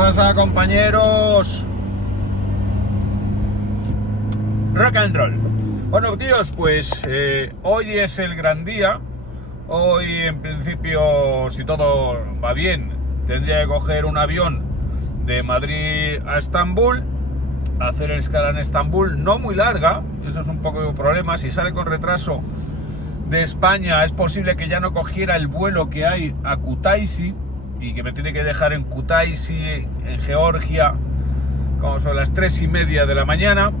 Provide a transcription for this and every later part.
pasa, compañeros? Rock and roll. Bueno, tíos, pues hoy es el gran día. Hoy, en principio, si todo va bien, tendría que coger un avión de Madrid a Estambul, hacer escala en Estambul, no muy larga, eso es un poco de problema. Si sale con retraso de España, es posible que ya no cogiera el vuelo que hay a Kutaisi y que me tiene que dejar en Kutaisi, en Georgia, como son las 3:30 de la mañana.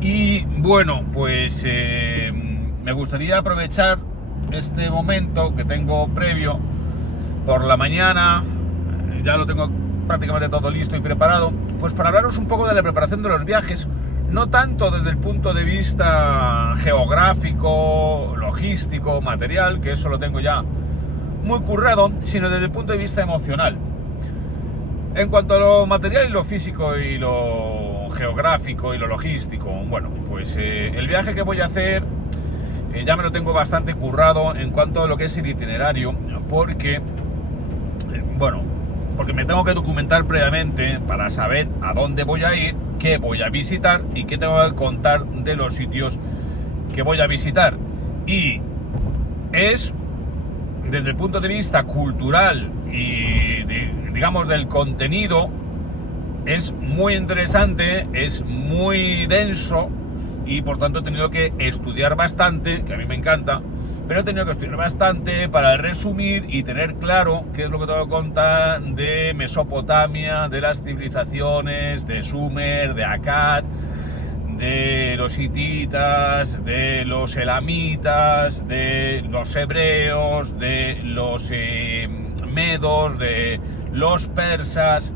Y bueno, pues me gustaría aprovechar este momento que tengo previo por la mañana, ya lo tengo prácticamente todo listo y preparado, pues para hablaros un poco de la preparación de los viajes, no tanto desde el punto de vista geográfico, logístico, material, que eso lo tengo ya muy currado, sino desde el punto de vista emocional. En cuanto a lo material y lo físico y lo geográfico y lo logístico, bueno, pues el viaje que voy a hacer ya me lo tengo bastante currado en cuanto a lo que es el itinerario, porque porque me tengo que documentar previamente para saber a dónde voy a ir, qué voy a visitar y qué tengo que contar de los sitios que voy a visitar. Y es, desde el punto de vista cultural y digamos del contenido, es muy interesante, es muy denso y por tanto he tenido que estudiar bastante, que a mí me encanta, pero he tenido que estudiar bastante para resumir y tener claro qué es lo que tengo que contar de Mesopotamia, de las civilizaciones, de Sumer, de Akkad, de los hititas, de los elamitas, de los hebreos, de los medos, de los persas,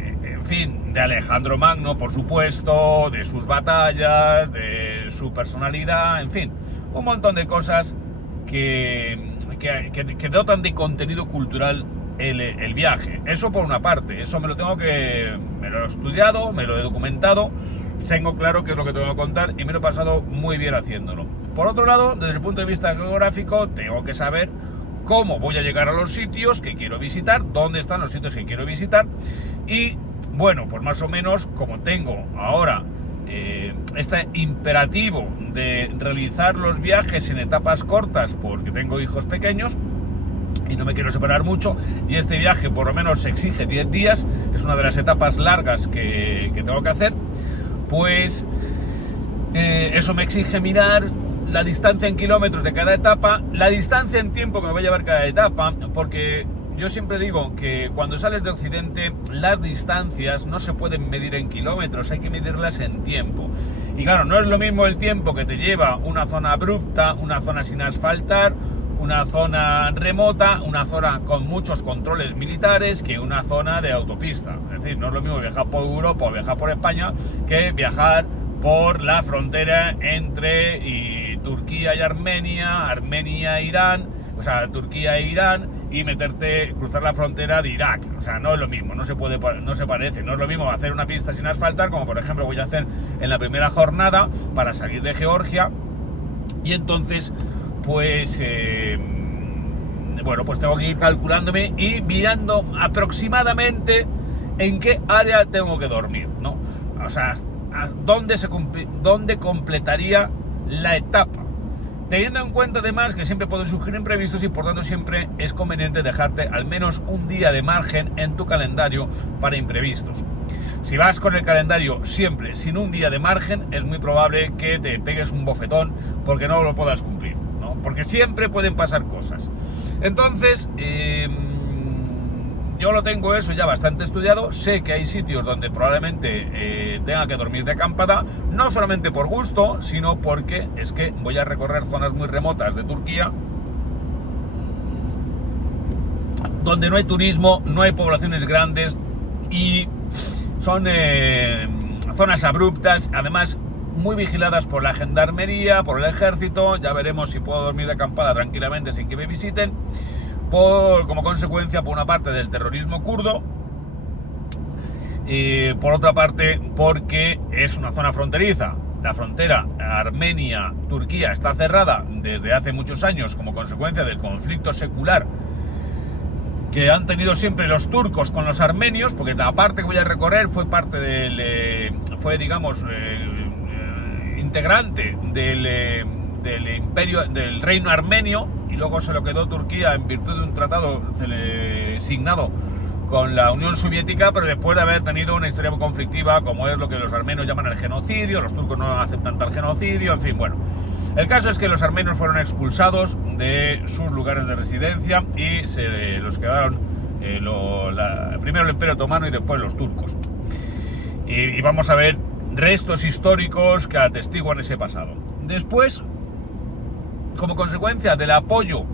en fin, de Alejandro Magno, por supuesto, de sus batallas, de su personalidad, en fin, un montón de cosas que dotan de contenido cultural el viaje. Eso por una parte, eso me lo he estudiado, me lo he documentado, tengo claro qué es lo que tengo que contar y me lo he pasado muy bien haciéndolo. Por otro lado, desde el punto de vista geográfico, tengo que saber cómo voy a llegar a los sitios que quiero visitar, dónde están los sitios que quiero visitar y, bueno, pues más o menos como tengo ahora este imperativo de realizar los viajes en etapas cortas porque tengo hijos pequeños y no me quiero separar mucho, y este viaje por lo menos se exige 10 días, es una de las etapas largas que tengo que hacer, pues eso me exige mirar la distancia en kilómetros de cada etapa, la distancia en tiempo que me va a llevar cada etapa, porque yo siempre digo que cuando sales de Occidente las distancias no se pueden medir en kilómetros, hay que medirlas en tiempo. Y claro, no es lo mismo el tiempo que te lleva una zona abrupta, una zona sin asfaltar, una zona remota, una zona con muchos controles militares, que una zona de autopista. Es decir, no es lo mismo viajar por Europa o viajar por España que viajar por la frontera entre Turquía y Armenia, Armenia e Irán, o sea, Turquía e Irán, y cruzar la frontera de Irak. O sea, no es lo mismo, no se parece, no es lo mismo hacer una pista sin asfaltar, como por ejemplo voy a hacer en la primera jornada para salir de Georgia, y entonces pues pues tengo que ir calculándome y mirando aproximadamente en qué área tengo que dormir, ¿no? O sea, dónde completaría la etapa, teniendo en cuenta además que siempre pueden surgir imprevistos y por tanto siempre es conveniente dejarte al menos un día de margen en tu calendario para imprevistos. Si vas con el calendario siempre sin un día de margen, es muy probable que te pegues un bofetón porque no lo puedas cumplir, ¿no? Porque siempre pueden pasar cosas. Entonces, yo lo tengo eso ya bastante estudiado, sé que hay sitios donde probablemente tenga que dormir de acampada, no solamente por gusto, sino porque es que voy a recorrer zonas muy remotas de Turquía, donde no hay turismo, no hay poblaciones grandes y son zonas abruptas, además muy vigiladas por la gendarmería, por el ejército. Ya veremos si puedo dormir de acampada tranquilamente sin que me visiten, como consecuencia, por una parte, del terrorismo kurdo, y por otra parte porque es una zona fronteriza. La frontera Armenia-Turquía está cerrada desde hace muchos años como consecuencia del conflicto secular que han tenido siempre los turcos con los armenios, porque la parte que voy a recorrer fue parte digamos, integrante del imperio, del reino armenio, y luego se lo quedó Turquía en virtud de un tratado signado con la Unión Soviética, pero después de haber tenido una historia muy conflictiva, como es lo que los armenios llaman el genocidio. Los turcos no aceptan tal genocidio, en fin, bueno. El caso es que los armenios fueron expulsados de sus lugares de residencia y se los quedaron primero el Imperio Otomano y después los turcos. Y vamos a ver restos históricos que atestiguan ese pasado. Después, como consecuencia del apoyo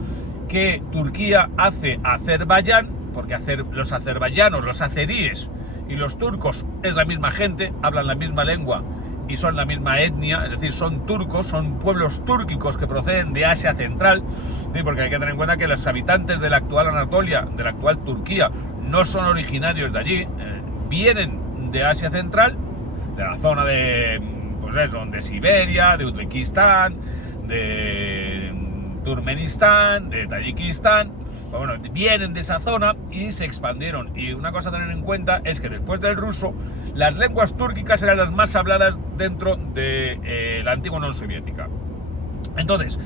que Turquía hace a Azerbaiyán, porque los azerbaiyanos, los azeríes y los turcos es la misma gente, hablan la misma lengua y son la misma etnia, es decir, son turcos, son pueblos túrquicos que proceden de Asia Central, ¿sí? Porque hay que tener en cuenta que los habitantes de la actual Anatolia, de la actual Turquía, no son originarios de allí, vienen de Asia Central, de la zona de, pues eso, de Siberia, de Uzbekistán, de Turkmenistán, de Tayikistán. Bueno, vienen de esa zona y se expandieron. Y una cosa a tener en cuenta es que después del ruso, las lenguas túrquicas eran las más habladas dentro de la antigua Unión Soviética. Entonces,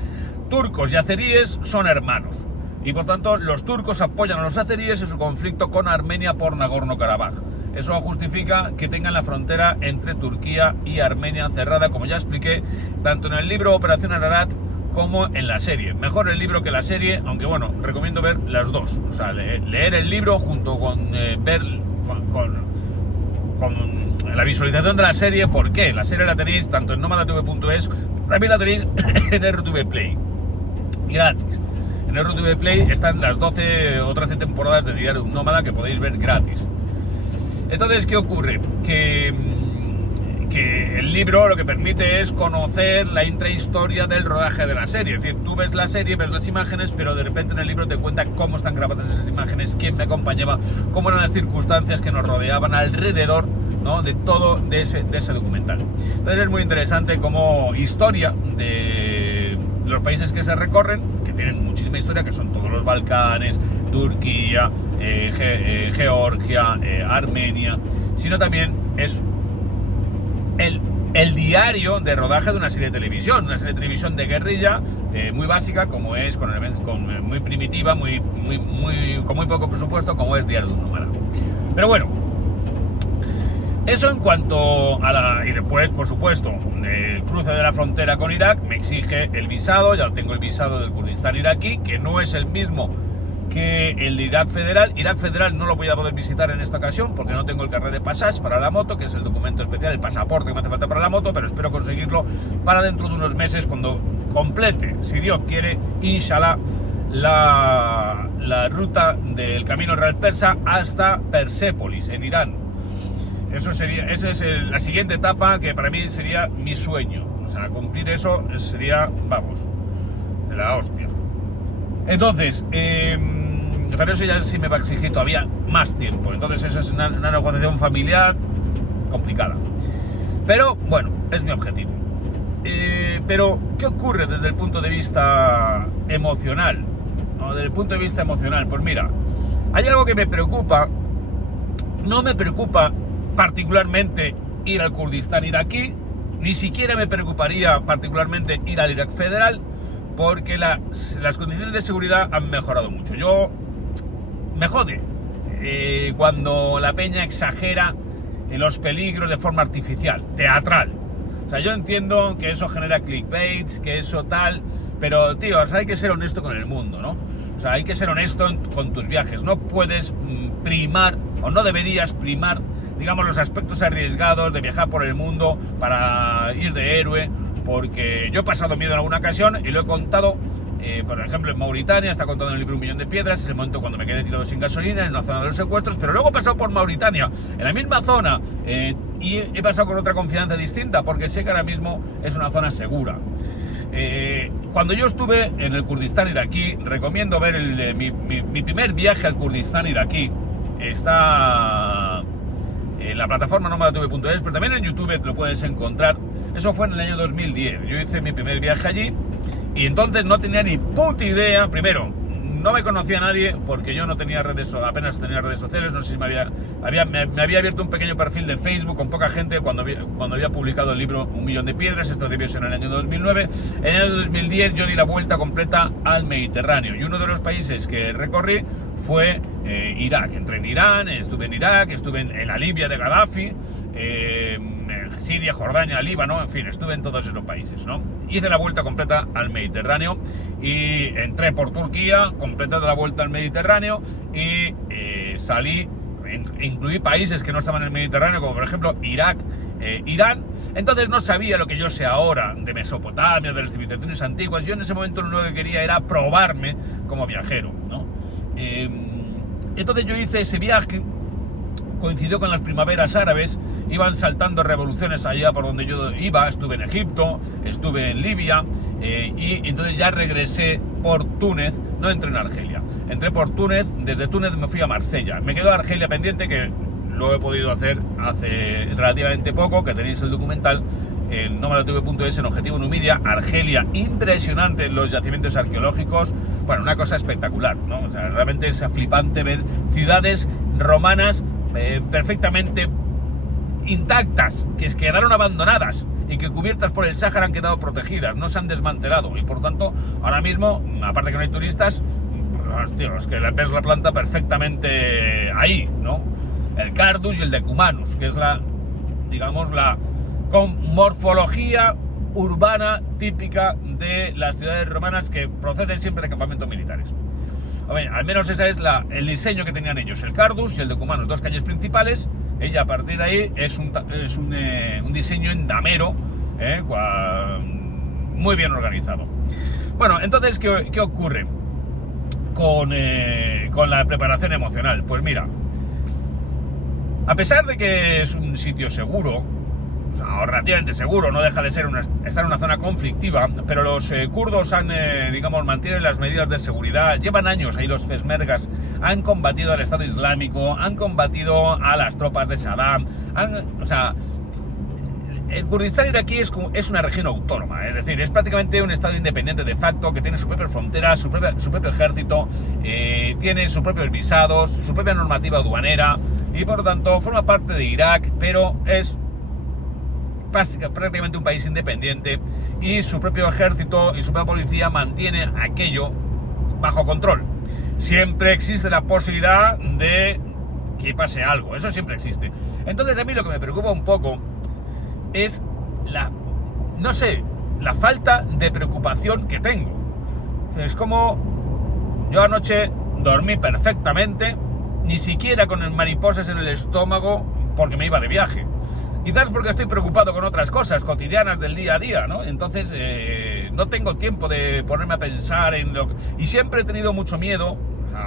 turcos y azeríes son hermanos. Y por tanto, los turcos apoyan a los azeríes en su conflicto con Armenia por Nagorno-Karabaj. Eso justifica que tengan la frontera entre Turquía y Armenia cerrada, como ya expliqué, tanto en el libro Operación Ararat como en la serie. Mejor el libro que la serie, aunque bueno, recomiendo ver las dos. O sea, leer el libro junto con ver con la visualización de la serie. ¿Por qué? La serie la tenéis tanto en nomadatv.es, también la tenéis en RTV Play, gratis. En RTV Play están las 12 o 13 temporadas de Diario de un Nómada que podéis ver gratis. Entonces, ¿qué ocurre? Que el libro lo que permite es conocer la intrahistoria del rodaje de la serie. Es decir, tú ves la serie, ves las imágenes, pero de repente en el libro te cuenta cómo están grabadas esas imágenes, quién me acompañaba, cómo eran las circunstancias que nos rodeaban alrededor, ¿no?, de todo de ese documental. Entonces es muy interesante como historia de los países que se recorren, que tienen muchísima historia, que son todos los Balcanes, Turquía, Georgia, Armenia, sino también es el diario de rodaje de una serie de televisión, de guerrilla, muy básica, como es, muy primitiva, con muy poco presupuesto, como es Diario de un Nómada. Pero bueno, eso en cuanto a y después, por supuesto, el cruce de la frontera con Irak me exige el visado. Ya tengo el visado del Kurdistán iraquí, que no es el mismo que el de Irak Federal. Irak Federal no lo voy a poder visitar en esta ocasión porque no tengo el carnet de passage para la moto, que es el documento especial, el pasaporte que me hace falta para la moto, pero espero conseguirlo para dentro de unos meses, cuando complete, si Dios quiere, inshallah, la ruta del Camino Real Persa hasta Persépolis, en Irán. Esa es la siguiente etapa, que para mí sería mi sueño. O sea, cumplir eso sería, vamos, de la hostia. Entonces, pero eso ya sí me va a exigir todavía más tiempo. Entonces esa es una negociación familiar complicada. Pero bueno, es mi objetivo. Pero, ¿qué ocurre desde el punto de vista emocional? ¿No? Desde el punto de vista emocional, pues mira, hay algo que me preocupa. No me preocupa particularmente ir al Kurdistán iraquí, ni siquiera me preocuparía particularmente ir al Irak Federal, porque las condiciones de seguridad han mejorado mucho. Me jode cuando la peña exagera los peligros de forma artificial, teatral. O sea, yo entiendo que eso genera clickbaits, que eso tal, pero tío, o sea, hay que ser honesto con el mundo, ¿no? O sea, hay que ser honesto con tus viajes. No puedes primar, o no deberías primar, digamos, los aspectos arriesgados de viajar por el mundo para ir de héroe, porque yo he pasado miedo en alguna ocasión y lo he contado, por ejemplo, en Mauritania, está contado en el libro Un Millón de Piedras, es el momento cuando me quedé tirado sin gasolina en una zona de los secuestros, pero luego he pasado por Mauritania, en la misma zona, y he pasado con otra confianza distinta, porque sé que ahora mismo es una zona segura. Cuando yo estuve en el Kurdistán iraquí, recomiendo ver mi primer viaje al Kurdistán iraquí. Está en la plataforma nomadatv.es, pero también en YouTube te lo puedes encontrar. Eso fue en el año 2010. Yo hice mi primer viaje allí y entonces no tenía ni puta idea, primero, no me conocía a nadie porque yo no tenía apenas tenía redes sociales. No sé si me había abierto un pequeño perfil de Facebook con poca gente cuando había publicado el libro Un millón de piedras. Esto debió ser en el año 2009. En el año 2010 yo di la vuelta completa al Mediterráneo y uno de los países que recorrí fue Irak. Entré en Irán, estuve en Irak, estuve en la Libia de Gaddafi, Siria, Jordania, Líbano, en fin, estuve en todos esos países, ¿no? Hice la vuelta completa al Mediterráneo y entré por Turquía, completando la vuelta al Mediterráneo y salí, incluí países que no estaban en el Mediterráneo, como por ejemplo Irak, Irán. Entonces no sabía lo que yo sé ahora de Mesopotamia, de las civilizaciones antiguas. Yo en ese momento lo único que quería era probarme como viajero, ¿no? Entonces yo hice ese viaje. Coincidió con las primaveras árabes, iban saltando revoluciones allá por donde yo iba. Estuve en Egipto, estuve en Libia, y entonces ya regresé por Túnez. No entré en Argelia, entré por Túnez. Desde Túnez me fui a Marsella. Me quedó Argelia pendiente, que lo he podido hacer hace relativamente poco, que tenéis el documental en nomadatv.es, en Objetivo Numidia. Argelia, impresionante los yacimientos arqueológicos, bueno, una cosa espectacular, ¿no? O sea, realmente es flipante ver ciudades romanas perfectamente intactas, que quedaron abandonadas y que cubiertas por el Sáhara han quedado protegidas, no se han desmantelado y por tanto ahora mismo, aparte que no hay turistas, pues, tío, es que ves la planta perfectamente ahí, ¿no? El Cardus y el Decumanus, que es digamos con morfología urbana típica de las ciudades romanas, que proceden siempre de campamentos militares. A ver, al menos ese es el diseño que tenían ellos, el Cardus y el Decumanus, dos calles principales. Ella a partir de ahí es un diseño en damero, muy bien organizado. Bueno, entonces, ¿qué ocurre con la preparación emocional? Pues mira, a pesar de que es un sitio seguro, o sea, relativamente seguro, no deja de ser estar en una zona conflictiva, pero los kurdos mantienen las medidas de seguridad. Llevan años ahí los peshmergas, han combatido al Estado Islámico, han combatido a las tropas de Saddam, el Kurdistán iraquí es una región autónoma, es decir, es prácticamente un estado independiente de facto, que tiene su propia frontera, su propio ejército, tiene sus propios visados, su propia normativa aduanera y por lo tanto forma parte de Irak, pero es prácticamente un país independiente y su propio ejército y su propia policía mantiene aquello bajo control. Siempre existe la posibilidad de que pase algo, eso siempre existe. Entonces a mí lo que me preocupa un poco es la falta de preocupación que tengo. Es como yo anoche dormí perfectamente, ni siquiera con el mariposas en el estómago porque me iba de viaje. Quizás porque estoy preocupado con otras cosas cotidianas del día a día, ¿no? Entonces no tengo tiempo de ponerme a pensar en y siempre he tenido mucho miedo,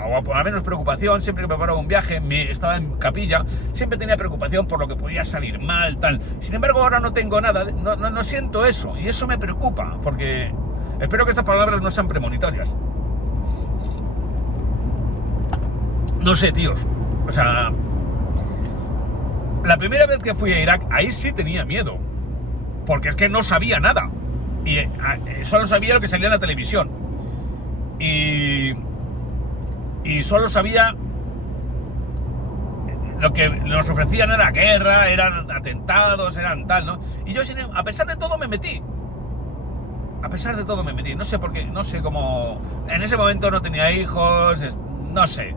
o al menos preocupación, siempre que preparaba un viaje, estaba en capilla, siempre tenía preocupación por lo que podía salir mal, tal. Sin embargo, ahora no tengo nada, no siento eso, y eso me preocupa, porque espero que estas palabras no sean premonitorias. No sé, tíos, o sea, la primera vez que fui a Irak, ahí sí tenía miedo, porque es que no sabía nada, y solo sabía lo que salía en la televisión, y solo sabía lo que nos ofrecían era guerra, eran atentados, eran tal, ¿no? Y yo, a pesar de todo, me metí. No sé por qué, no sé cómo. En ese momento no tenía hijos, no sé.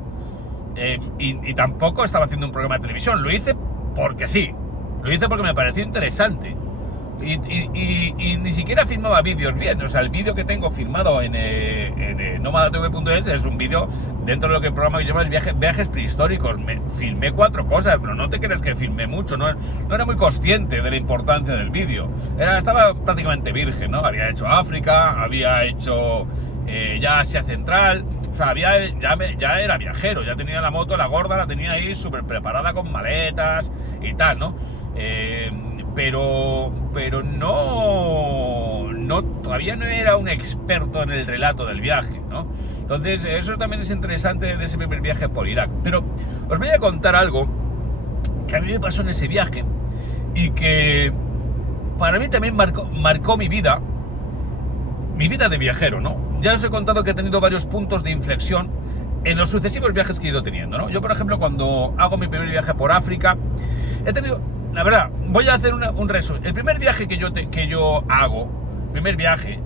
Y tampoco estaba haciendo un programa de televisión. Lo hice porque sí. Lo hice porque me pareció interesante. Y ni siquiera filmaba vídeos bien. O sea, el vídeo que tengo filmado en nomadatv.es es un vídeo dentro de lo que el programa que llamas viajes prehistóricos. Filmé 4 cosas, pero no te crees que filmé mucho. No era muy consciente de la importancia del vídeo. Estaba prácticamente virgen, ¿no? Había hecho África, había hecho ya Asia Central. O sea, ya era viajero, ya tenía la moto, la gorda, la tenía ahí súper preparada con maletas y tal, ¿no? Pero no, todavía no era un experto en el relato del viaje, ¿no? Entonces, eso también es interesante de ese primer viaje por Irak. Pero os voy a contar algo que a mí me pasó en ese viaje y que para mí también marcó mi vida de viajero, ¿no? ya os he contado que he tenido varios puntos de inflexión en los sucesivos viajes que he ido teniendo, ¿no? Yo, por ejemplo, cuando hago mi primer viaje por África, he tenido, la verdad, voy a hacer un resumen. El primer viaje que yo hago, primer viaje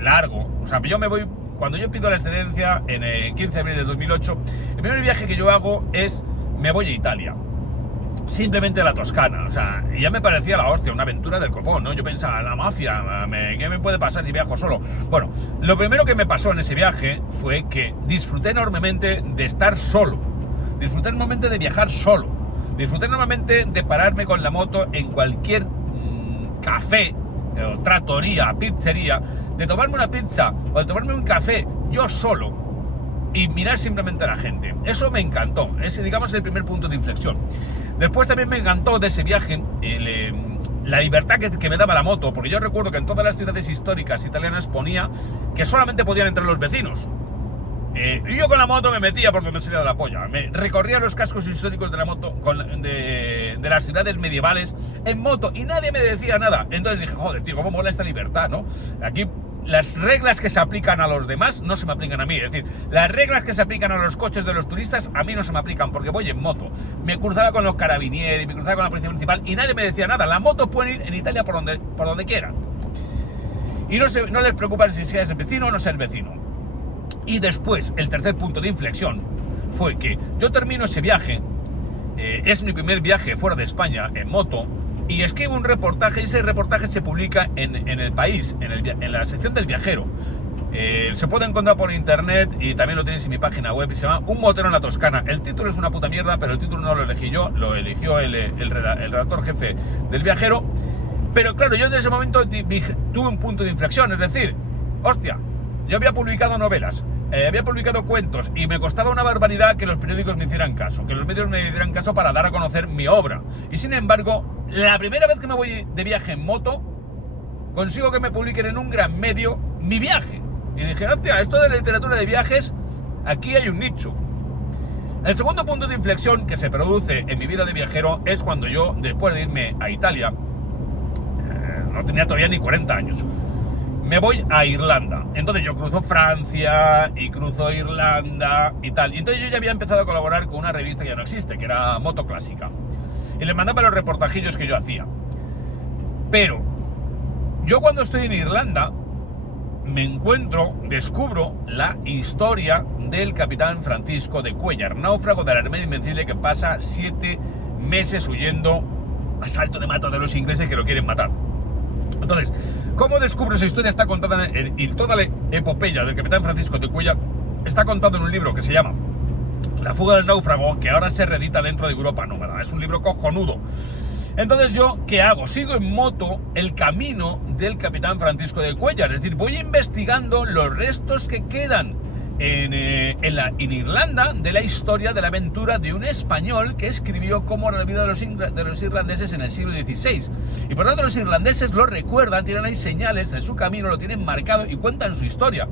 largo, o sea, yo me voy, cuando yo pido la excedencia en el 15 de abril de 2008, el primer viaje que yo hago me voy a Italia. Simplemente a la Toscana, o sea, ya me parecía la hostia, una aventura del copón, ¿no? Yo pensaba, la mafia, ¿qué me puede pasar si viajo solo? Bueno, lo primero que me pasó en ese viaje fue que disfruté enormemente de estar solo, disfruté enormemente de viajar solo, disfruté enormemente de pararme con la moto en cualquier café, o trattoria, pizzería, de tomarme una pizza o de tomarme un café yo solo y mirar simplemente a la gente. Eso me encantó, ese, digamos, es el primer punto de inflexión. Después también me encantó de ese viaje la libertad que me daba la moto, porque yo recuerdo que en todas las ciudades históricas italianas ponía que solamente podían entrar los vecinos. Y yo con la moto me metía porque me salía de la polla. Me recorría los cascos históricos de la moto, de las ciudades medievales, en moto, y nadie me decía nada. Entonces dije, joder, tío, cómo mola esta libertad, ¿no? Aquí las reglas que se aplican a los demás no se me aplican a mí. Es decir, las reglas que se aplican a los coches de los turistas a mí no se me aplican porque voy en moto. Me cruzaba con los carabinieri, me cruzaba con la policía municipal y nadie me decía nada. La moto puede ir en Italia por donde quiera. Y no les preocupa si seas vecino o no seas vecino. Y después, el tercer punto de inflexión fue que yo termino ese viaje, es mi primer viaje fuera de España en moto, y escribo un reportaje, y ese reportaje se publica en El País, en la sección del viajero. Se puede encontrar por internet y también lo tenéis en mi página web, y se llama Un motero en la Toscana. El título es una puta mierda, pero el título no lo elegí yo, lo eligió el redactor jefe del viajero. Pero claro, yo en ese momento tuve un punto de inflexión, es decir, hostia, yo había publicado novelas, había publicado cuentos y me costaba una barbaridad que los periódicos me hicieran caso, que los medios me hicieran caso para dar a conocer mi obra. Y sin embargo, la primera vez que me voy de viaje en moto, consigo que me publiquen en un gran medio mi viaje. Y dije, hostia, esto de la literatura de viajes, aquí hay un nicho. El segundo punto de inflexión que se produce en mi vida de viajero es cuando yo, después de irme a Italia, no tenía todavía ni 40 años, me voy a Irlanda. Entonces yo cruzo Francia y cruzo Irlanda y tal. Y entonces yo ya había empezado a colaborar con una revista que ya no existe, que era Moto Clásica. Y les mandaba los reportajillos que yo hacía. Pero yo cuando estoy en Irlanda descubro la historia del capitán Francisco de Cuéllar, náufrago de la Armada Invencible que pasa 7 meses huyendo a salto de mata de los ingleses que lo quieren matar. Entonces, ¿cómo descubro esa historia? Está contada y toda la epopeya del capitán Francisco de Cuéllar está contado en un libro que se llama La fuga del náufrago, que ahora se reedita dentro de Europa Nómada. Es un libro cojonudo. Entonces yo, ¿qué hago? Sigo en moto el camino del capitán Francisco de Cuéllar, es decir, voy investigando los restos que quedan en Irlanda de la historia de la aventura de un español que escribió cómo era la vida de los irlandeses en el siglo XVI. Y por lo tanto los irlandeses lo recuerdan, tienen ahí señales de su camino, lo tienen marcado y cuentan su historia.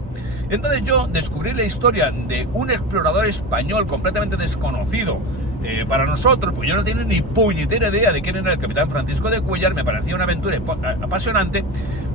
Entonces yo descubrí la historia de un explorador español completamente desconocido para nosotros, pues yo no tenía ni puñetera idea de quién era el capitán Francisco de Cuéllar. Me parecía una aventura apasionante,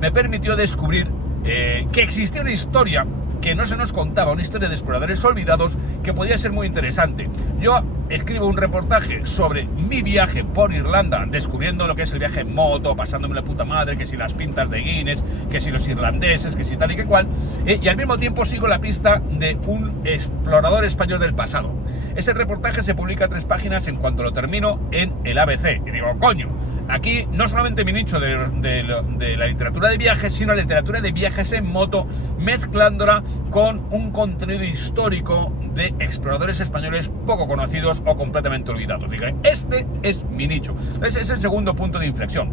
me permitió descubrir que existía una historia que no se nos contaba, una historia de exploradores olvidados que podía ser muy interesante. Yo escribo un reportaje sobre mi viaje por Irlanda, descubriendo lo que es el viaje en moto, pasándome la puta madre, que si las pintas de Guinness, que si los irlandeses, que si tal y que cual, y al mismo tiempo sigo la pista de un explorador español del pasado. Ese reportaje se publica a 3 páginas en cuanto lo termino en el ABC, y digo, coño, aquí no solamente mi nicho de la literatura de viajes, sino la literatura de viajes en moto, mezclándola con un contenido histórico de exploradores españoles poco conocidos o completamente olvidados. Dije, este es mi nicho. Ese es el segundo punto de inflexión.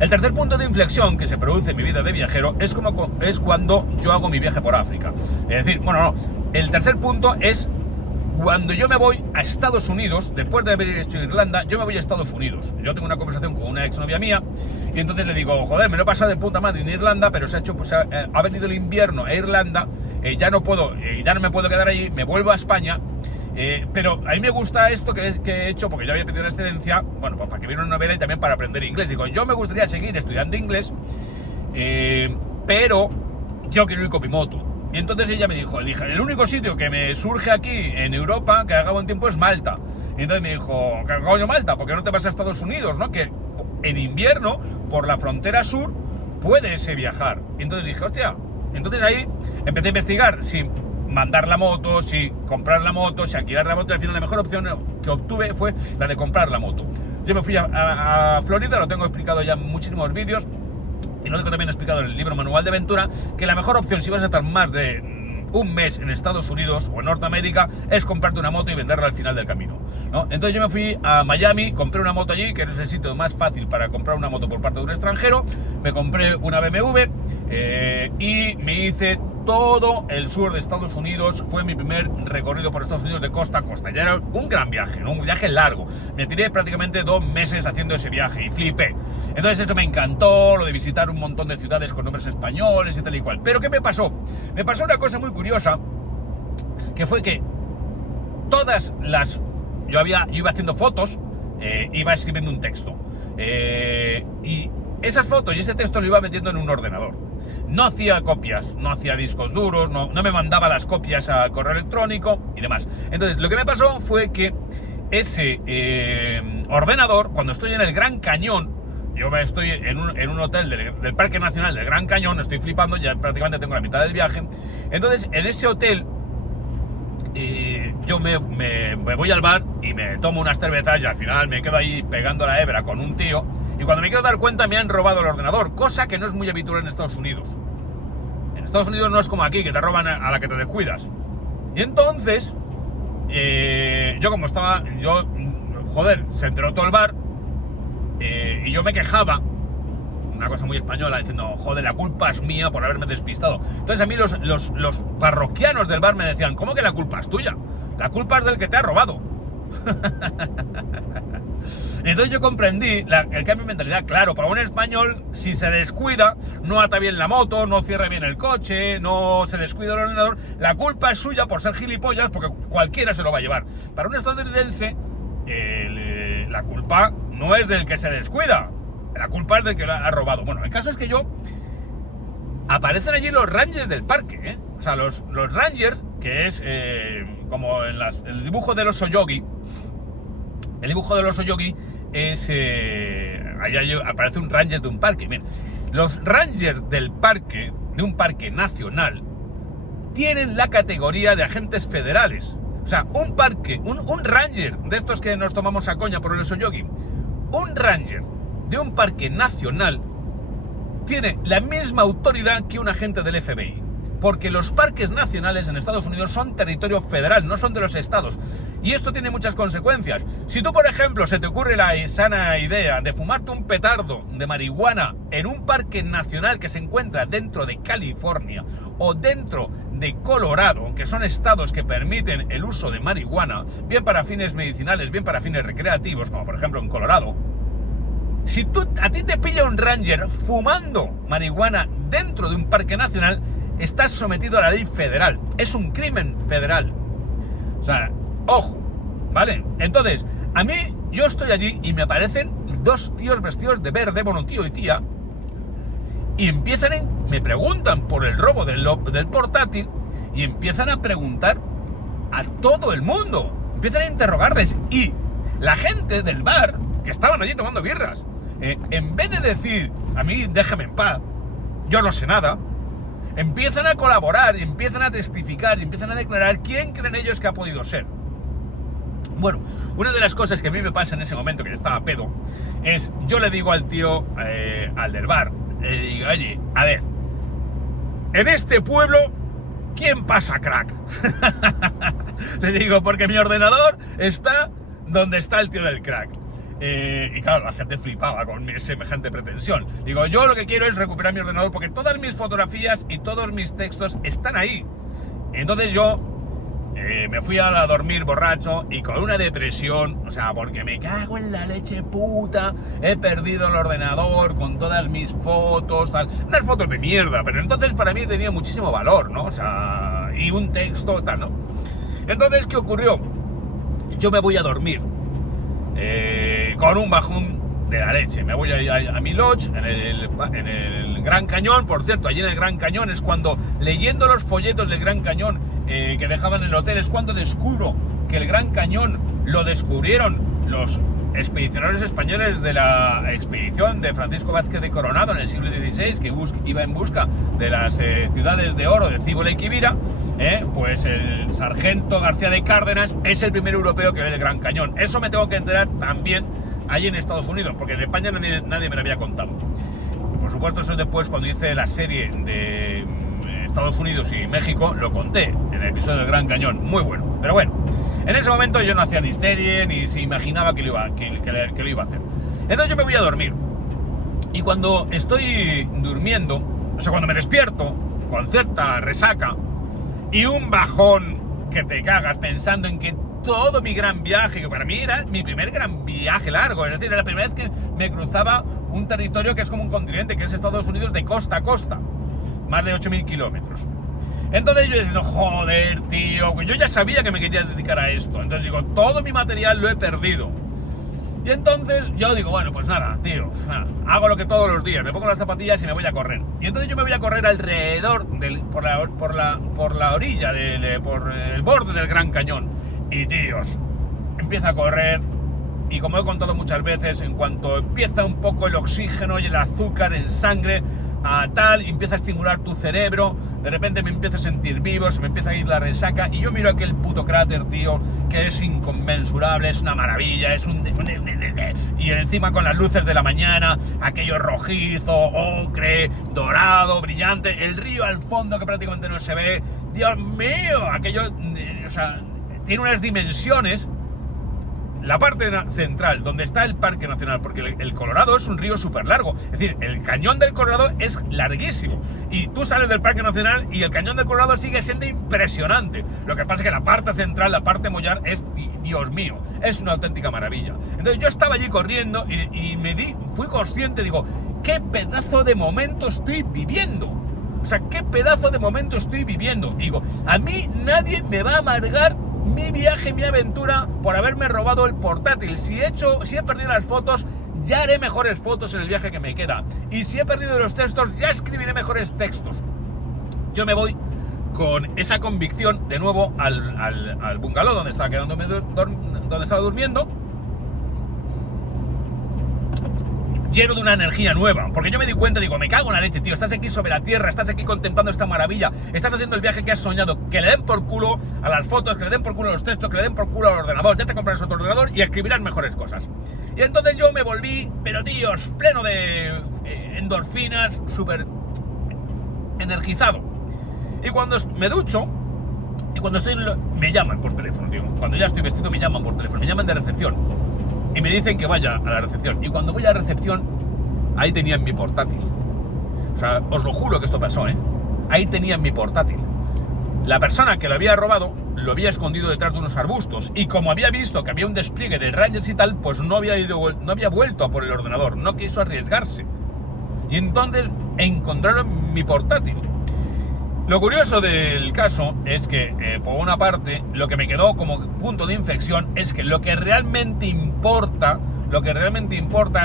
El tercer punto de inflexión que se produce en mi vida de viajero es cuando yo hago mi viaje por África. Es decir, el tercer punto es cuando yo me voy a Estados Unidos. Después de haber hecho Irlanda, yo me voy a Estados Unidos. Yo tengo una conversación con una exnovia mía y entonces le digo, joder, me lo he pasado de puta madre en Irlanda, pero ha venido el invierno a Irlanda, ya no me puedo quedar allí, me vuelvo a España, pero a mí me gusta esto que he hecho, porque yo había pedido la excedencia, pues para que viera una novela y también para aprender inglés. Digo, yo me gustaría seguir estudiando inglés, pero yo quiero ir con mi moto. Y entonces ella me dijo, dije, el único sitio que me surge aquí en Europa que haga buen tiempo es Malta. Y entonces me dijo, ¿qué coño Malta? ¿Por qué no te vas a Estados Unidos, no? Que en invierno, por la frontera sur, puedes viajar. Y entonces dije, hostia. Entonces ahí empecé a investigar si mandar la moto, si comprar la moto, si alquilar la moto. Y al final la mejor opción que obtuve fue la de comprar la moto. Yo me fui a Florida, lo tengo explicado ya en muchísimos vídeos. Y lo tengo también explicado en el libro Manual de Aventura, que la mejor opción si vas a estar más de un mes en Estados Unidos o en Norteamérica es comprarte una moto y venderla al final del camino, ¿no? Entonces yo me fui a Miami, compré una moto allí, que es el sitio más fácil para comprar una moto por parte de un extranjero. Me compré una BMW y me hice todo el sur de Estados Unidos. Fue mi primer recorrido por Estados Unidos de costa a costa. Ya era un gran viaje, ¿no? Un viaje largo. Me tiré prácticamente 2 meses haciendo ese viaje y flipé. Entonces eso me encantó, lo de visitar un montón de ciudades con nombres españoles y tal y cual. Pero ¿qué me pasó? Me pasó una cosa muy curiosa, que fue que todas las... Yo iba haciendo fotos, iba escribiendo un texto. Y esas fotos y ese texto lo iba metiendo en un ordenador. No hacía copias, no hacía discos duros, no me mandaba las copias al correo electrónico y demás. Entonces, lo que me pasó fue que ese ordenador, cuando estoy en el Gran Cañón, yo estoy en un hotel del Parque Nacional del Gran Cañón, estoy flipando, ya prácticamente tengo la mitad del viaje. Entonces, en ese hotel, yo me voy al bar y me tomo unas cervezas y al final me quedo ahí pegando la hebra con un tío. Y cuando me quiero dar cuenta me han robado el ordenador, cosa que no es muy habitual en Estados Unidos. En Estados Unidos no es como aquí, que te roban a la que te descuidas. Y entonces, yo como estaba, joder, se enteró todo el bar, y yo me quejaba, una cosa muy española, diciendo, joder, la culpa es mía por haberme despistado. Entonces a mí los parroquianos del bar me decían, ¿cómo que la culpa es tuya? La culpa es del que te ha robado. Entonces yo comprendí el cambio de mentalidad. Claro, para un español, si se descuida, no ata bien la moto, no cierra bien el coche, no se descuida el ordenador, la culpa es suya por ser gilipollas, porque cualquiera se lo va a llevar. Para un estadounidense, la culpa no es del que se descuida, la culpa es del que lo ha robado. Bueno, el caso es que aparecen allí los rangers del parque, ¿eh? O sea, los rangers, que es como en el dibujo del oso yogi. El dibujo del oso yogi es... ahí aparece un ranger de un parque. Bien, los rangers del parque, de un parque nacional, tienen la categoría de agentes federales. O sea, un parque, un ranger de estos que nos tomamos a coña por el oso yogi, un ranger de un parque nacional tiene la misma autoridad que un agente del FBI. Porque los parques nacionales en Estados Unidos son territorio federal, no son de los estados. Y esto tiene muchas consecuencias. Si tú, por ejemplo, se te ocurre la sana idea de fumarte un petardo de marihuana en un parque nacional que se encuentra dentro de California o dentro de Colorado, que son estados que permiten el uso de marihuana, bien para fines medicinales, bien para fines recreativos, como por ejemplo en Colorado, si a ti te pilla un ranger fumando marihuana dentro de un parque nacional, estás sometido a la ley federal. Es un crimen federal. O sea, ojo, ¿vale? Entonces, a mí, yo estoy allí y me aparecen 2 tíos vestidos de verde, bueno, tío y tía, y me preguntan por el robo del portátil y empiezan a preguntar a todo el mundo. Empiezan a interrogarles y la gente del bar, que estaban allí tomando birras, en vez de decir, a mí déjame en paz, yo no sé nada, empiezan a colaborar, empiezan a testificar y empiezan a declarar quién creen ellos que ha podido ser. Bueno, una de las cosas que a mí me pasa en ese momento, que yo estaba pedo, es, yo le digo al tío, al del bar, le digo, oye, a ver, en este pueblo, ¿quién pasa crack? Le digo, porque mi ordenador está donde está el tío del crack. Y claro, la gente flipaba con semejante pretensión. Digo, yo lo que quiero es recuperar mi ordenador porque todas mis fotografías y todos mis textos están ahí. Entonces yo me fui a dormir borracho y con una depresión, o sea, porque me cago en la leche puta, he perdido el ordenador con todas mis fotos, tal. Unas fotos de mierda, pero entonces para mí tenía muchísimo valor, ¿no? O sea, y un texto, tal, ¿no? Entonces, ¿qué ocurrió? Yo me voy a dormir con un bajón de la leche. Me voy a mi lodge en el Gran Cañón. Por cierto, allí en el Gran Cañón es cuando, leyendo los folletos del Gran Cañón que dejaban en el hotel, es cuando descubro que el Gran Cañón lo descubrieron los expedicionarios españoles de la expedición de Francisco Vázquez de Coronado en el siglo XVI, que iba en busca de las ciudades de oro de Cíbola y Quivira. Pues el sargento García de Cárdenas es el primer europeo que ve el Gran Cañón. Eso me tengo que enterar también allí en Estados Unidos, porque en España nadie me lo había contado. Por supuesto, eso después, cuando hice la serie de Estados Unidos y México, lo conté en el episodio del Gran Cañón, muy bueno. Pero bueno, en ese momento yo no hacía ni serie, ni se imaginaba que lo iba a hacer. Entonces yo me voy a dormir. Y cuando estoy durmiendo, o sea, cuando me despierto, con cierta resaca, y un bajón que te cagas pensando en que todo mi gran viaje, que para mí era mi primer gran viaje largo, es decir, era la primera vez que me cruzaba un territorio que es como un continente, que es Estados Unidos de costa a costa, más de 8.000 kilómetros. Entonces yo diciendo, joder, tío, yo ya sabía que me quería dedicar a esto. Entonces digo, todo mi material lo he perdido. Y entonces yo digo, bueno, pues nada, tío, hago lo que todos los días, me pongo las zapatillas y me voy a correr. Y entonces yo me voy a correr alrededor, por la orilla, por el borde del Gran Cañón. Y tíos, empiezo a correr y, como he contado muchas veces, en cuanto empieza un poco el oxígeno y el azúcar en sangre, empieza a estimular tu cerebro, de repente me empiezo a sentir vivo, se me empieza a ir la resaca y yo miro aquel puto cráter, tío, que es inconmensurable, es una maravilla, y encima con las luces de la mañana, aquello rojizo, ocre, dorado, brillante, el río al fondo que prácticamente no se ve, Dios mío, aquello, o sea, tiene unas dimensiones. La parte central, donde está el Parque Nacional, porque el Colorado es un río súper largo, es decir, el cañón del Colorado es larguísimo, y tú sales del Parque Nacional y el cañón del Colorado sigue siendo impresionante. Lo que pasa es que la parte central, la parte mollar, es, Dios mío, es una auténtica maravilla. Entonces yo estaba allí corriendo y fui consciente, digo, qué pedazo de momento estoy viviendo. O sea, qué pedazo de momento estoy viviendo. Digo, a mí nadie me va a amargar mi viaje, mi aventura, por haberme robado el portátil. Si he perdido las fotos, ya haré mejores fotos en el viaje que me queda. Y si he perdido los textos, ya escribiré mejores textos. Yo me voy con esa convicción de nuevo al bungalow donde estaba donde estaba durmiendo, lleno de una energía nueva, porque yo me di cuenta, digo, me cago en la leche, tío, estás aquí sobre la tierra, estás aquí contemplando esta maravilla, estás haciendo el viaje que has soñado, que le den por culo a las fotos, que le den por culo a los textos, que le den por culo al ordenador, ya te comprarás otro ordenador y escribirás mejores cosas. Y entonces yo me volví, pero tíos, pleno de endorfinas, súper energizado. Y cuando me ducho, y cuando me llaman por teléfono, tío, cuando ya estoy vestido me llaman por teléfono, me llaman de recepción. Y me dicen que vaya a la recepción. Y cuando voy a la recepción, ahí tenían mi portátil. O sea, os lo juro que esto pasó, ¿eh? Ahí tenían mi portátil. La persona que lo había robado lo había escondido detrás de unos arbustos. Y como había visto que había un despliegue de Rangers y tal, pues no había vuelto a por el ordenador. No quiso arriesgarse. Y entonces encontraron mi portátil. Lo curioso del caso es que, por una parte, lo que me quedó como punto de inflexión es que lo que realmente importa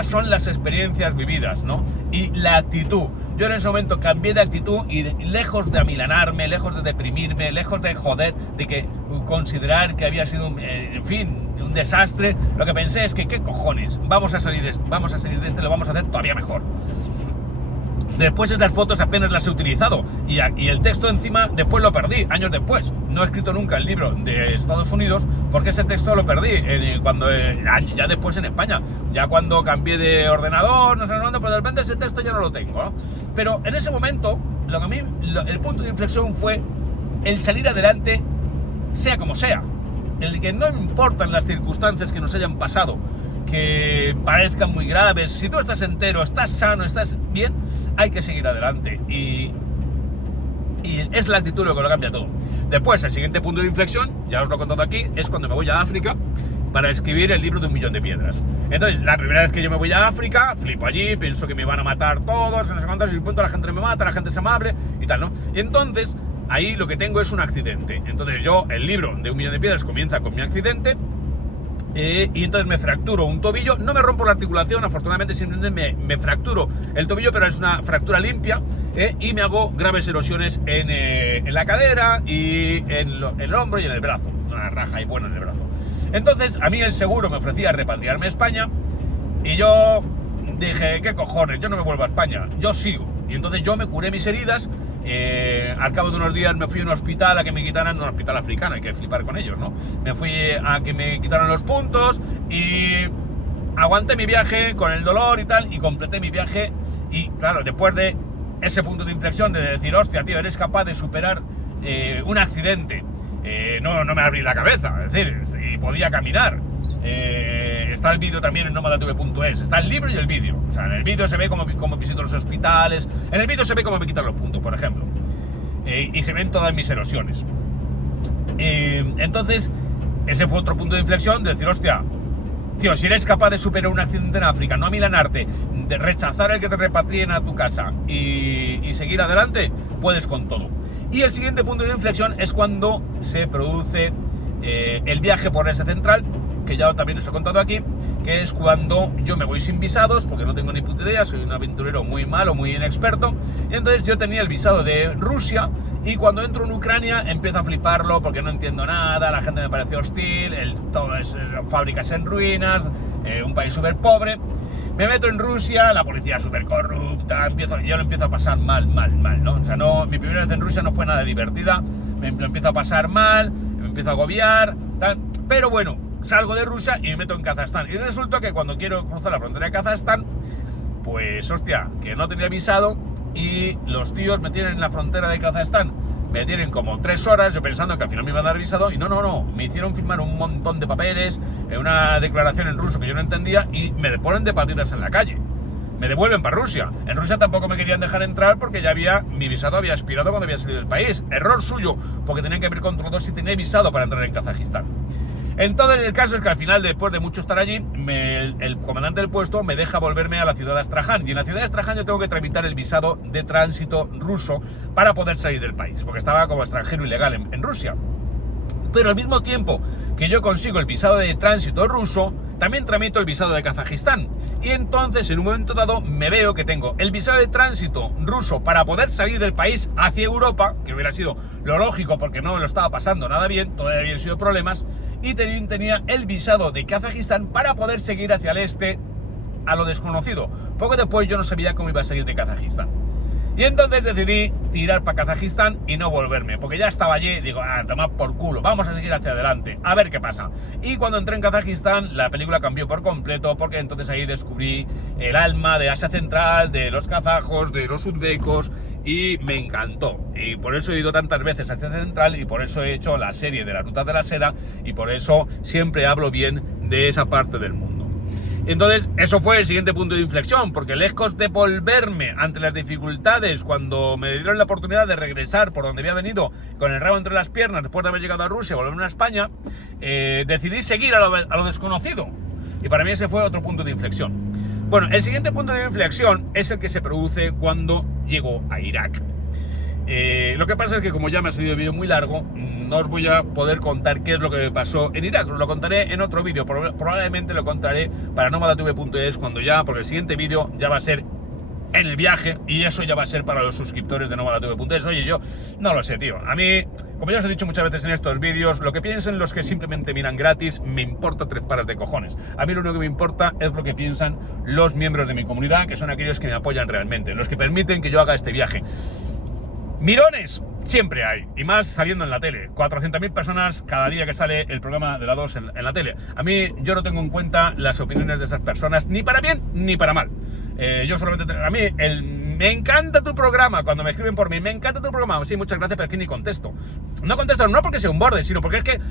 son las experiencias vividas, ¿no? Y la actitud. Yo en ese momento cambié de actitud y lejos de amilanarme, lejos de deprimirme, lejos de considerar que había sido, un desastre, lo que pensé es que, ¿qué cojones? Vamos a salir de este, lo vamos a hacer todavía mejor. Después estas fotos apenas las he utilizado y el texto encima después lo perdí, años después. No he escrito nunca el libro de Estados Unidos porque ese texto lo perdí ya después en España. Ya cuando cambié de ordenador, no sé dónde, pues de repente ese texto ya no lo tengo, ¿no? Pero en ese momento, el punto de inflexión fue el salir adelante, sea como sea. El que no importan las circunstancias que nos hayan pasado, que parezcan muy graves, si tú estás entero, estás sano, estás bien, hay que seguir adelante y es la actitud lo que lo cambia todo. Después, el siguiente punto de inflexión, ya os lo he contado aquí, es cuando me voy a África para escribir el libro de 1.000.000 de piedras. Entonces, la primera vez que yo me voy a África, flipo allí, pienso que me van a matar todos, no sé cuántos, y de pronto la gente no me mata, la gente es amable y tal, ¿no? Y entonces, ahí lo que tengo es un accidente. Entonces el libro de 1.000.000 de piedras comienza con mi accidente Y entonces me fracturo un tobillo, no me rompo la articulación, afortunadamente simplemente me fracturo el tobillo, pero es una fractura limpia, y me hago graves erosiones en la cadera y en el hombro y en el brazo, una raja y buena en el brazo. Entonces a mí el seguro me ofrecía repatriarme a España y yo dije, ¿qué cojones? Yo no me vuelvo a España, yo sigo. Y entonces yo me curé mis heridas. Al cabo de unos días me fui a un hospital a que me quitaran, un hospital africano, hay que flipar con ellos, ¿no? Me fui a que me quitaran los puntos y aguanté mi viaje con el dolor y tal, y completé mi viaje. Y claro, después de ese punto de inflexión de decir, hostia, tío, eres capaz de superar un accidente, no me abrí la cabeza, es decir, y podía caminar. Está el vídeo también en nomadatv.es, está el libro y el vídeo. O sea, en el vídeo se ve cómo visito los hospitales, en el vídeo se ve cómo me quitan los puntos, por ejemplo, y se ven todas mis erosiones. Entonces, ese fue otro punto de inflexión, de decir, hostia, tío, si eres capaz de superar un accidente en África, no amilanarte, de rechazar el que te repatrien a tu casa y seguir adelante, puedes con todo. Y el siguiente punto de inflexión es cuando se produce el viaje por ese central, que ya también os he contado aquí, que es cuando yo me voy sin visados, porque no tengo ni puta idea, soy un aventurero muy malo, muy inexperto, y entonces yo tenía el visado de Rusia, y cuando entro en Ucrania empiezo a fliparlo, porque no entiendo nada, la gente me parece hostil, todo es fábricas en ruinas, un país súper pobre. Me meto en Rusia, la policía es súper corrupta, yo lo empiezo a pasar mal, ¿no? O sea, mi primera vez en Rusia no fue nada divertida, lo empiezo a pasar mal, me empiezo a agobiar, tal, pero bueno, salgo de Rusia y me meto en Kazajstán. Y resulta que cuando quiero cruzar la frontera de Kazajstán, pues hostia, que no tenía visado y los tíos me tienen en la frontera de Kazajstán. Me tienen como 3 horas, yo pensando que al final me iban a dar visado, y no, me hicieron firmar un montón de papeles, una declaración en ruso que yo no entendía, y me ponen de patitas en la calle. Me devuelven para Rusia. En Rusia tampoco me querían dejar entrar porque mi visado había expirado cuando había salido del país. Error suyo, porque tenían que ver controlados si tenía visado para entrar en Kazajistán. Entonces el caso es que al final, después de mucho estar allí, el comandante del puesto me deja volverme a la ciudad de Astraján. Y en la ciudad de Astraján yo tengo que tramitar el visado de tránsito ruso para poder salir del país, porque estaba como extranjero ilegal en Rusia. Pero al mismo tiempo que yo consigo el visado de tránsito ruso, también tramito el visado de Kazajistán. Y entonces en un momento dado me veo que tengo el visado de tránsito ruso para poder salir del país hacia Europa, que hubiera sido lo lógico porque no me lo estaba pasando nada bien, todavía habían sido problemas, y tenía el visado de Kazajistán para poder seguir hacia el este a lo desconocido. Poco después yo no sabía cómo iba a salir de Kazajistán. Y entonces decidí tirar para Kazajistán y no volverme, porque ya estaba allí, digo, toma por culo, vamos a seguir hacia adelante, a ver qué pasa. Y cuando entré en Kazajistán, la película cambió por completo, porque entonces ahí descubrí el alma de Asia Central, de los kazajos, de los uzbecos, y me encantó. Y por eso he ido tantas veces a Asia Central, y por eso he hecho la serie de la Ruta de la Seda, y por eso siempre hablo bien de esa parte del mundo. Entonces, eso fue el siguiente punto de inflexión, porque lejos de volverme ante las dificultades, cuando me dieron la oportunidad de regresar por donde había venido, con el rabo entre las piernas, después de haber llegado a Rusia, volverme a España, decidí seguir a lo desconocido. Y para mí ese fue otro punto de inflexión. Bueno, el siguiente punto de inflexión es el que se produce cuando llego a Irak. Lo que pasa es que como ya me ha salido el vídeo muy largo, no os voy a poder contar qué es lo que me pasó en Irak. Os lo contaré en otro vídeo, probablemente lo contaré para nomadatv.es porque el siguiente vídeo ya va a ser en el viaje, y eso ya va a ser para los suscriptores de nomadatv.es. Oye, yo no lo sé, tío. A mí, como ya os he dicho muchas veces en estos vídeos, lo que piensen los que simplemente miran gratis, me importa 3 pares de cojones. A mí lo único que me importa es lo que piensan los miembros de mi comunidad, que son aquellos que me apoyan realmente, los que permiten que yo haga este viaje. Mirones siempre hay, y más saliendo en la tele. 400.000 personas cada día que sale el programa de la 2 en la tele. A mí, yo no tengo en cuenta las opiniones de esas personas, ni para bien ni para mal. Yo solamente, me encanta tu programa, cuando me escriben por mí, me encanta tu programa, sí, muchas gracias, pero es que ni contesto. No contesto no porque sea un borde, sino porque es que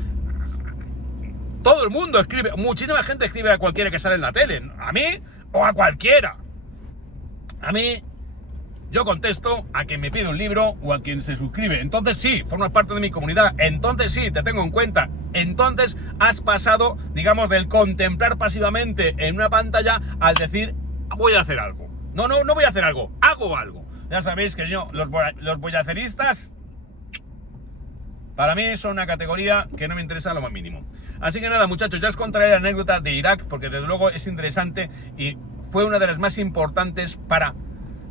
todo el mundo escribe, muchísima gente escribe a cualquiera que sale en la tele, a mí o a cualquiera. A mí, yo contesto a quien me pide un libro o a quien se suscribe. Entonces sí, formas parte de mi comunidad. Entonces sí, te tengo en cuenta. Entonces has pasado, digamos, del contemplar pasivamente en una pantalla al decir, voy a hacer algo. No voy a hacer algo, hago algo. Ya sabéis que yo, los voyaceristas, Para mí son una categoría que no me interesa lo más mínimo. Así que nada, muchachos, ya os contaré la anécdota de Irak, porque desde luego es interesante y fue una de las más importantes para,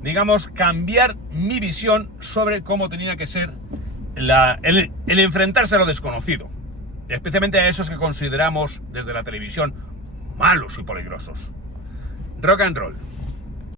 digamos, cambiar mi visión sobre cómo tenía que ser el enfrentarse a lo desconocido. Especialmente a esos que consideramos desde la televisión malos y peligrosos. Rock and roll.